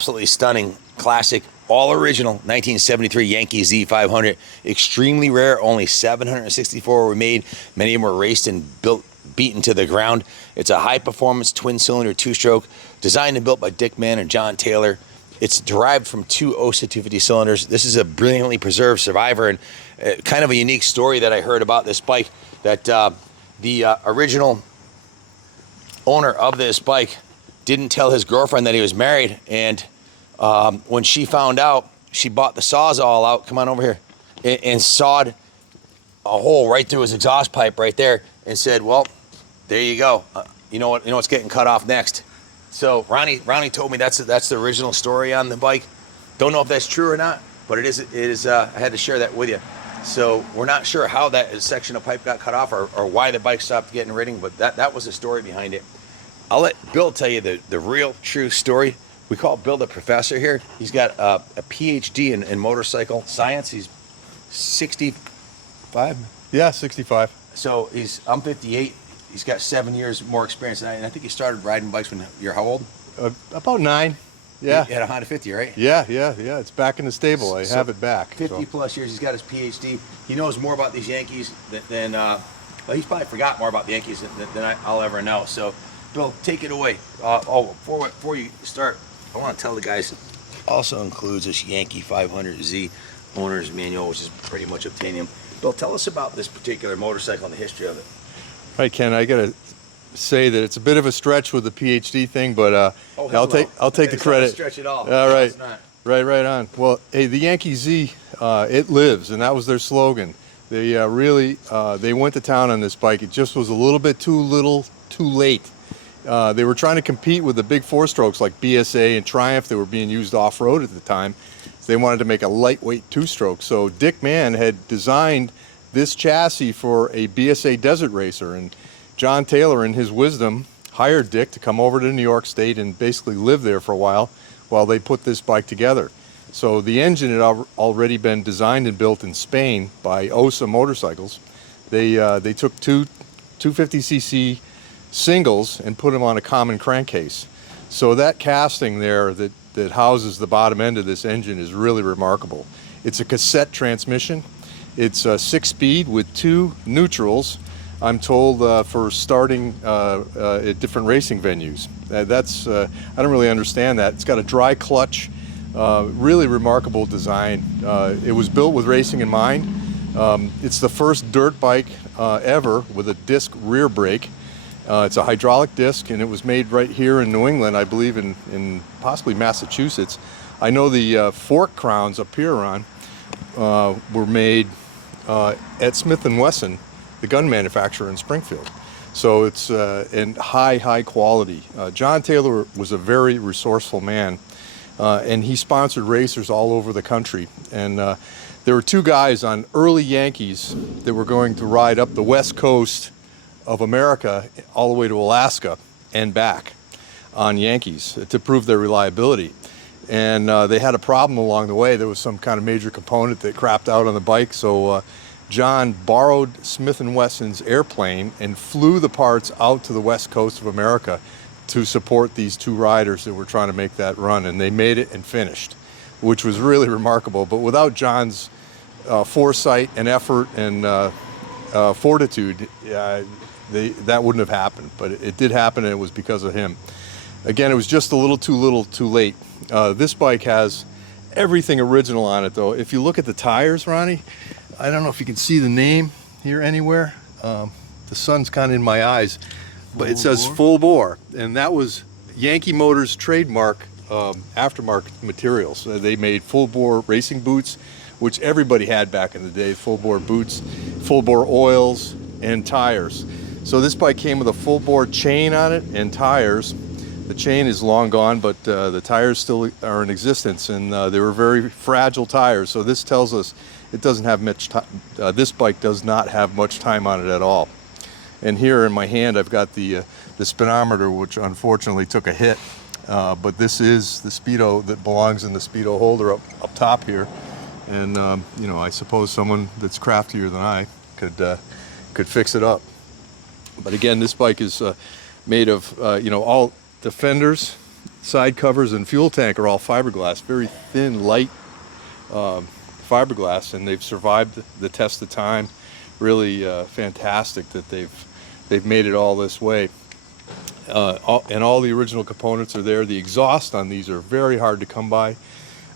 Absolutely stunning, classic, all original 1973 Yankee Z500. Extremely rare, only 764 were made. Many of them were raced and built, beaten to the ground. It's a high-performance twin-cylinder two-stroke, designed and built by Dick Mann and John Taylor. It's derived from two OSA 250 cylinders. This is a brilliantly preserved survivor, and kind of a unique story that I heard about this bike, that the original owner of this bike didn't tell his girlfriend that he was married, and when she found out, she bought the Sawzall out, come on over here, and sawed a hole right through his exhaust pipe right there, and said, well, there you go. You know what's getting cut off next. So Ronnie told me that's the original story on the bike. Don't know if that's true or not, but it is. I had to share that with you. So we're not sure how that section of pipe got cut off, or why the bike stopped getting ridden, but that was the story behind it. I'll let Bill tell you the real true story. We call Bill the professor here. He's got a PhD in motorcycle science. He's 65. Yeah, 65. So I'm 58. He's got 7 years more experience than I, and I think he started riding bikes when you're how old? About 9. Yeah. You had a Honda 50, right? Yeah. It's back in the stable. I have it back. 50 plus years. He's got his PhD. He knows more about these Yankees than well, he's probably forgot more about the Yankees than I'll ever know. So, Bill, take it away. Before you start, I want to tell the guys, also includes this Yankee 500Z owner's manual, which is pretty much obtainium. Bill, tell us about this particular motorcycle and the history of it. Right, Ken, I gotta say that it's a bit of a stretch with the PhD thing, but I'll take the credit. Not a stretch at all. All right, It's not. right on. Well, hey, the Yankee Z, it lives, and that was their slogan. They they went to town on this bike. It just was a little bit too late. They were trying to compete with the big four-strokes like BSA and Triumph that were being used off-road at the time. They wanted to make a lightweight two-stroke. So Dick Mann had designed this chassis for a BSA desert racer, and John Taylor, in his wisdom, hired Dick to come over to New York State and basically live there for a while they put this bike together. So the engine had already been designed and built in Spain by OSA Motorcycles. They took two 250cc singles and put them on a common crankcase. So that casting there that houses the bottom end of this engine is really remarkable. It's a cassette transmission. It's 6-speed with 2 neutrals, I'm told, for starting at different racing venues. I don't really understand that. It's got a dry clutch, really remarkable design. It was built with racing in mind. It's the first dirt bike ever with a disc rear brake. It's a hydraulic disc, and it was made right here in New England, I believe in possibly Massachusetts. I know the fork crowns up here were made at Smith & Wesson, the gun manufacturer in Springfield. So it's in high quality. John Taylor was a very resourceful man, and he sponsored racers all over the country. And there were 2 guys on early Yankees that were going to ride up the west coast of America all the way to Alaska and back on Yankees to prove their reliability. And they had a problem along the way. There was some kind of major component that crapped out on the bike, so John borrowed Smith & Wesson's airplane and flew the parts out to the west coast of America to support these 2 riders that were trying to make that run, and they made it and finished, which was really remarkable. But without John's foresight and effort and fortitude, that wouldn't have happened. But it did happen, and it was because of him. Again, it was just a little too late. This bike has everything original on it, though. If you look at the tires, Ronnie, I don't know if you can see the name here anywhere. The sun's kind of in my eyes, but it says full bore, and that was Yankee Motors trademark aftermarket materials. They made full bore racing boots, which everybody had back in the day, full bore boots, full bore oils, and tires. So this bike came with a full bore chain on it and tires. The chain is long gone, but the tires still are in existence, and they were very fragile tires. So this tells us it doesn't have much time. This bike does not have much time on it at all. And here in my hand, I've got the speedometer, which unfortunately took a hit. But this is the speedo that belongs in the speedo holder up top here. And I suppose someone that's craftier than I could fix it up. But again, this bike is made of all the fenders side covers and fuel tank are all fiberglass, very thin, light fiberglass, and they've survived the test of time. Really fantastic that they've made it all this way. And all the original components are there. The exhaust on these are very hard to come by.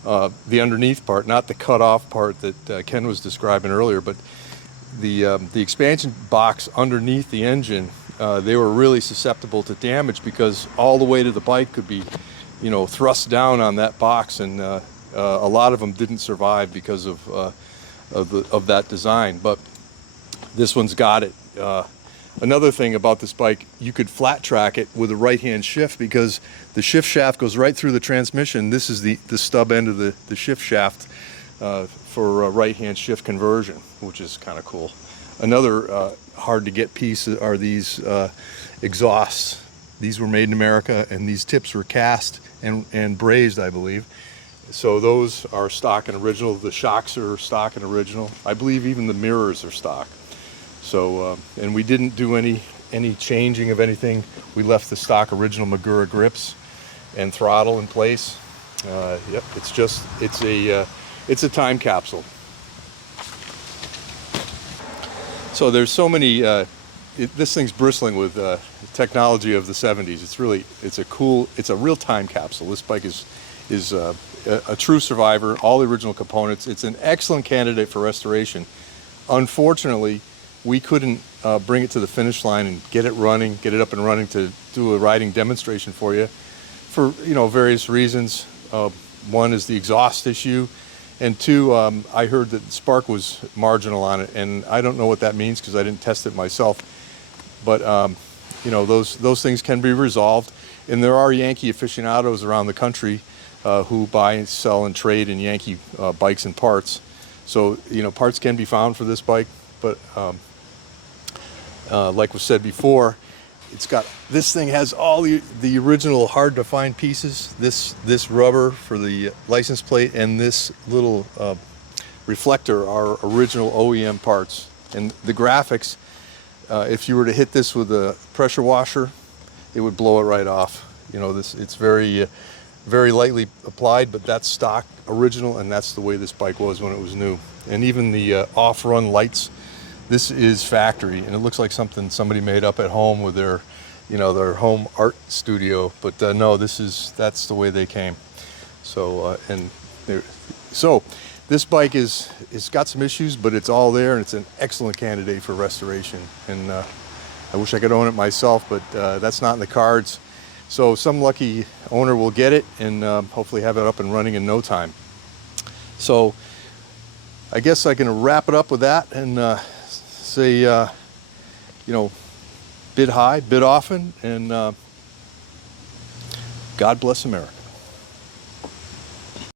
The underneath part, not the cut-off part that Ken was describing earlier, but the expansion box underneath the engine, they were really susceptible to damage because all the weight of the bike could be, thrust down on that box, and a lot of them didn't survive because of that design. But this one's got it. Another thing about this bike, you could flat track it with a right-hand shift because the shift shaft goes right through the transmission. This is the stub end of the shift shaft for right-hand shift conversion, which is kind of cool. Another hard to get piece are these exhausts. These were made in America, and these tips were cast and brazed, I believe. So those are stock and original. The shocks are stock and original. I believe even the mirrors are stock. So, and we didn't do any changing of anything. We left the stock original Magura grips and throttle in place. Yep, it's a time capsule. So there's so many. This thing's bristling with technology of the 70s. It's a real time capsule. This bike is a true survivor. All the original components. It's an excellent candidate for restoration. Unfortunately, we couldn't bring it to the finish line and get it up and running to do a riding demonstration for you, for various reasons. One is the exhaust issue, and two, I heard that spark was marginal on it, and I don't know what that means because I didn't test it myself. But those things can be resolved, and there are Yankee aficionados around the country who buy and sell and trade in Yankee bikes and parts. So parts can be found for this bike, but like was said before, this thing has all the original hard to find pieces. This rubber for the license plate and this little reflector are original OEM parts. And the graphics, if you were to hit this with a pressure washer, it would blow it right off. It's very very lightly applied, but that's stock original, and that's the way this bike was when it was new. And even the off-run lights, this is factory, and it looks like something somebody made up at home with their home art studio. But no, that's the way they came. So this bike is got some issues, but it's all there, and it's an excellent candidate for restoration. And I wish I could own it myself, but that's not in the cards. So some lucky owner will get it and hopefully have it up and running in no time. So I guess I can wrap it up with that and say, bid high, bid often, and God bless America.